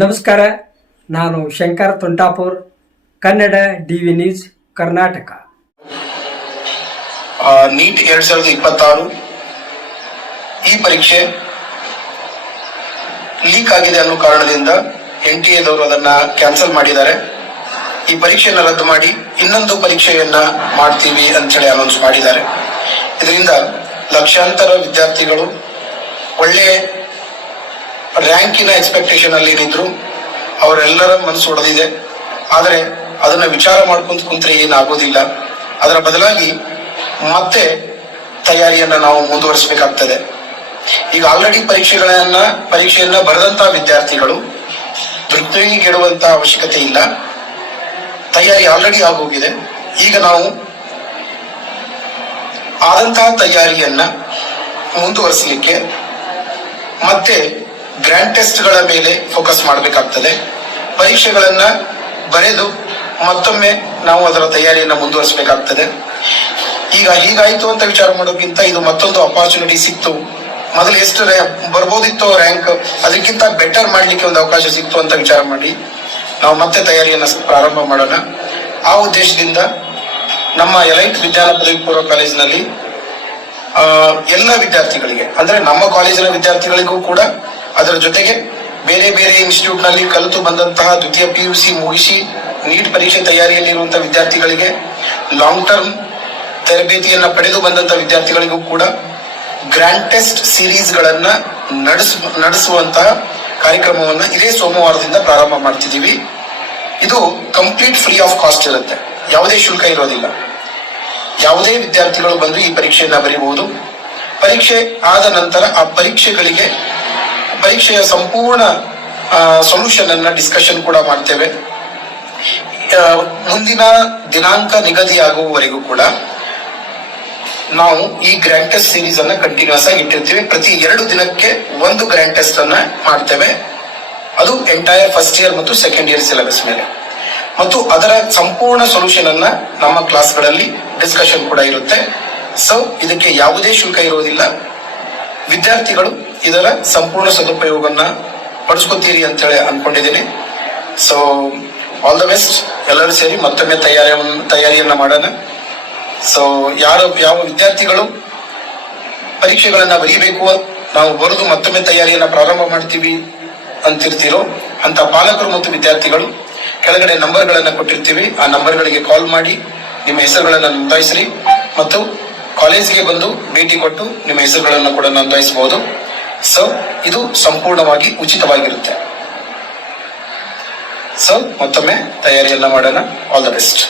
ನಮಸ್ಕಾರ, ನಾನು Shankar Tontapur, Kannada DV news, Karnataka. NEET 2026 ಈ ಪರೀಕ್ಷೆ ಲೀಕ್ ಆಗಿದೆ ಅನ್ನೋ ಕಾರಣದಿಂದ NTA ದವರು ಅದನ್ನ ಕ್ಯಾನ್ಸಲ್ ಮಾಡಿದ್ದಾರೆ. ಈ ಪರೀಕ್ಷೆಯನ್ನು ರದ್ದು ಮಾಡಿ ಇನ್ನೊಂದು ಪರೀಕ್ಷೆಯನ್ನ ಮಾಡ್ತೀವಿ ಅಂತ ಹೇಳಿ ಅನೌನ್ಸ್ ಮಾಡಿದ್ದಾರೆ. ಇದರಿಂದ ಲಕ್ಷಾಂತರ ವಿದ್ಯಾರ್ಥಿಗಳು ಒಳ್ಳೆ ರ್ಯಾಂಕಿನ ಎಕ್ಸ್ಪೆಕ್ಟೇಷನ್ ಅಲ್ಲಿ ಏನಿದ್ರು ಅವರೆಲ್ಲರ ಮನಸ್ಸು ಹೊಡೆದಿದೆ. ಆದರೆ ಅದನ್ನ ವಿಚಾರ ಮಾಡ್ಕೊಂತ ಕುಂತ್ರೆ ಏನಾಗೋದಿಲ್ಲ. ಅದರ ಬದಲಾಗಿ ಮತ್ತೆ ತಯಾರಿಯನ್ನ ನಾವು ಮುಂದುವರಿಸಬೇಕಾಗ್ತದೆ. ಈಗ ಆಲ್ರೆಡಿ ಪರೀಕ್ಷೆಯನ್ನ ಬರೆದಂತಹ ವಿದ್ಯಾರ್ಥಿಗಳು ತೃಪ್ತಿಗೆಡುವಂತ ಅವಶ್ಯಕತೆ ಇಲ್ಲ. ತಯಾರಿ ಆಲ್ರೆಡಿ ಆಗೋಗಿದೆ. ಈಗ ನಾವು ಆದಂತಹ ತಯಾರಿಯನ್ನ ಮುಂದುವರಿಸಲಿಕ್ಕೆ ಮತ್ತೆ ಗ್ರ್ಯಾಂಡ್ ಟೆಸ್ಟ್ ಗಳ ಮೇಲೆ ಫೋಕಸ್ ಮಾಡಬೇಕಾಗ್ತದೆ. ಪರೀಕ್ಷೆಗಳನ್ನ ಬರೆದು ಮತ್ತೊಮ್ಮೆ ನಾವು ಅದರ ತಯಾರಿಯನ್ನ ಮುಂದುವರಿಸಬೇಕಾಗ್ತದೆ. ಈಗ ಹೀಗಾಯ್ತು ಅಂತ ವಿಚಾರ ಮಾಡೋಕ್ಕಿಂತ ಇದು ಮತ್ತೊಂದು ಅಪಾರ್ಚುನಿಟಿ ಸಿಕ್ತು, ಮೊದಲು ಎಷ್ಟು ಬರ್ಬೋದಿತ್ತು ರ್ಯಾಂಕ್, ಅದಕ್ಕಿಂತ ಬೆಟರ್ ಮಾಡ್ಲಿಕ್ಕೆ ಒಂದು ಅವಕಾಶ ಸಿಕ್ತು ಅಂತ ವಿಚಾರ ಮಾಡಿ ನಾವು ಮತ್ತೆ ತಯಾರಿಯನ್ನ ಪ್ರಾರಂಭ ಮಾಡೋಣ. ಆ ಉದ್ದೇಶದಿಂದ ನಮ್ಮ ಎಲೈಟ್ ವಿಜ್ಞಾನ ಪದವಿ ಪೂರ್ವ ಕಾಲೇಜಿನಲ್ಲಿ ಎಲ್ಲ ವಿದ್ಯಾರ್ಥಿಗಳಿಗೆ, ಅಂದ್ರೆ ನಮ್ಮ ಕಾಲೇಜಿನ ವಿದ್ಯಾರ್ಥಿಗಳಿಗೂ ಕೂಡ, ಅದರ ಜೊತೆಗೆ ಬೇರೆ ಬೇರೆ ಇನ್ಸ್ಟಿಟ್ಯೂಟ್ ನಲ್ಲಿ ಕಲಿತು ಬಂದಂತಹ ದ್ವಿತೀಯ PUC ಮುಗಿಸಿ ನೀಟ್ ಪರೀಕ್ಷೆ ತಯಾರಿಯಲ್ಲಿರುವಂತಹ ವಿದ್ಯಾರ್ಥಿಗಳಿಗೆ, ಲಾಂಗ್ ಟರ್ಮ್ ತರಬೇತಿಯನ್ನ ಪಡೆದು ಬಂದಂತಹ ವಿದ್ಯಾರ್ಥಿಗಳಿಗೂ ಕೂಡ ಗ್ರ್ಯಾಂಡ್ ಟೆಸ್ಟ್ ಸೀರೀಸ್ ಗಳನ್ನ ನಡೆಸುವಂತಹ ಕಾರ್ಯಕ್ರಮವನ್ನ ಇದೇ ಸೋಮವಾರದಿಂದ ಪ್ರಾರಂಭ ಮಾಡ್ತಿದ್ದೀವಿ. ಇದು ಕಂಪ್ಲೀಟ್ ಫ್ರೀ ಆಫ್ ಕಾಸ್ಟ್ ಇರುತ್ತೆ, ಯಾವುದೇ ಶುಲ್ಕ ಇರೋದಿಲ್ಲ. ಯಾವುದೇ ವಿದ್ಯಾರ್ಥಿಗಳು ಬಂದು ಈ ಪರೀಕ್ಷೆಯನ್ನ ಬರೀಬಹುದು. ಪರೀಕ್ಷೆ ಆದ ನಂತರ ಆ ಪರೀಕ್ಷೆಯ ಸಂಪೂರ್ಣ ಸೊಲ್ಯೂಷನ್ ಅನ್ನ ಡಿಸ್ಕಷನ್ ಕೂಡ ಮಾಡ್ತೇವೆ. ಮುಂದಿನ ದಿನಾಂಕ ನಿಗದಿಯಾಗುವವರೆಗೂ ಕೂಡ ನಾವು ಈ ಗ್ರ್ಯಾಂಡ್ ಟೆಸ್ಟ್ ಸೀರೀಸ್ ಅನ್ನ ಕಂಟಿನ್ಯೂಸ್ ಆಗಿ ಇಟ್ಟಿರ್ತೀವಿ. ಪ್ರತಿ 2 ದಿನಕ್ಕೆ ಒಂದು ಗ್ರ್ಯಾಂಡ್ ಟೆಸ್ಟ್ ಅನ್ನ ಮಾಡ್ತೇವೆ. ಅದು ಎಂಟೈರ್ ಫಸ್ಟ್ ಇಯರ್ ಮತ್ತು ಸೆಕೆಂಡ್ ಇಯರ್ ಸಿಲೆಬಸ್ ಮೇಲೆ, ಮತ್ತು ಅದರ ಸಂಪೂರ್ಣ ಸೊಲ್ಯೂಷನ್ ಅನ್ನ ನಮ್ಮ ಕ್ಲಾಸ್ಗಳಲ್ಲಿ ಡಿಸ್ಕಷನ್ ಕೂಡ ಇರುತ್ತೆ. ಸೊ ಇದಕ್ಕೆ ಯಾವುದೇ ಶುಲ್ಕ ಇರುವುದಿಲ್ಲ. ವಿದ್ಯಾರ್ಥಿಗಳು ಇದರ ಸಂಪೂರ್ಣ ಸದುಪಯೋಗವನ್ನ ಪಡಿಸ್ಕೊತೀರಿ ಅಂತ ಹೇಳಿ ಅನ್ಕೊಂಡಿದ್ದೀನಿ. So all the best. ಎಲ್ಲರೂ ಸೇರಿ ಮತ್ತೊಮ್ಮೆ ತಯಾರಿಯನ್ನ ಮಾಡೋಣ. ಸೊ ಯಾವ ವಿದ್ಯಾರ್ಥಿಗಳು ಪರೀಕ್ಷೆಗಳನ್ನ ಬರೀಬೇಕು, ನಾವು ಬರೆದು ಮತ್ತೊಮ್ಮೆ ತಯಾರಿಯನ್ನ ಪ್ರಾರಂಭ ಮಾಡ್ತೀವಿ ಅಂತಿರ್ತೀರೋ ಅಂತ ಪಾಲಕರು ಮತ್ತು ವಿದ್ಯಾರ್ಥಿಗಳು ಕೆಳಗಡೆ ನಂಬರ್ಗಳನ್ನ ಕೊಟ್ಟಿರ್ತೀವಿ. ಆ ನಂಬರ್ಗಳಿಗೆ ಕಾಲ್ ಮಾಡಿ ನಿಮ್ಮ ಹೆಸರುಗಳನ್ನ ನೋಂದಾಯಿಸ್ರಿ ಮತ್ತು ಕಾಲೇಜ್ಗೆ ಬಂದು ಭೇಟಿ ಕೊಟ್ಟು ನಿಮ್ಮ ಹೆಸರುಗಳನ್ನು ಕೂಡ ನೋಂದಾಯಿಸಬಹುದು. ಸೊ ಇದು ಸಂಪೂರ್ಣವಾಗಿ ಉಚಿತವಾಗಿರುತ್ತೆ. ಸೊ ಮತ್ತೊಮ್ಮೆ ತಯಾರಿಯನ್ನ ಮಾಡೋಣ. All the best.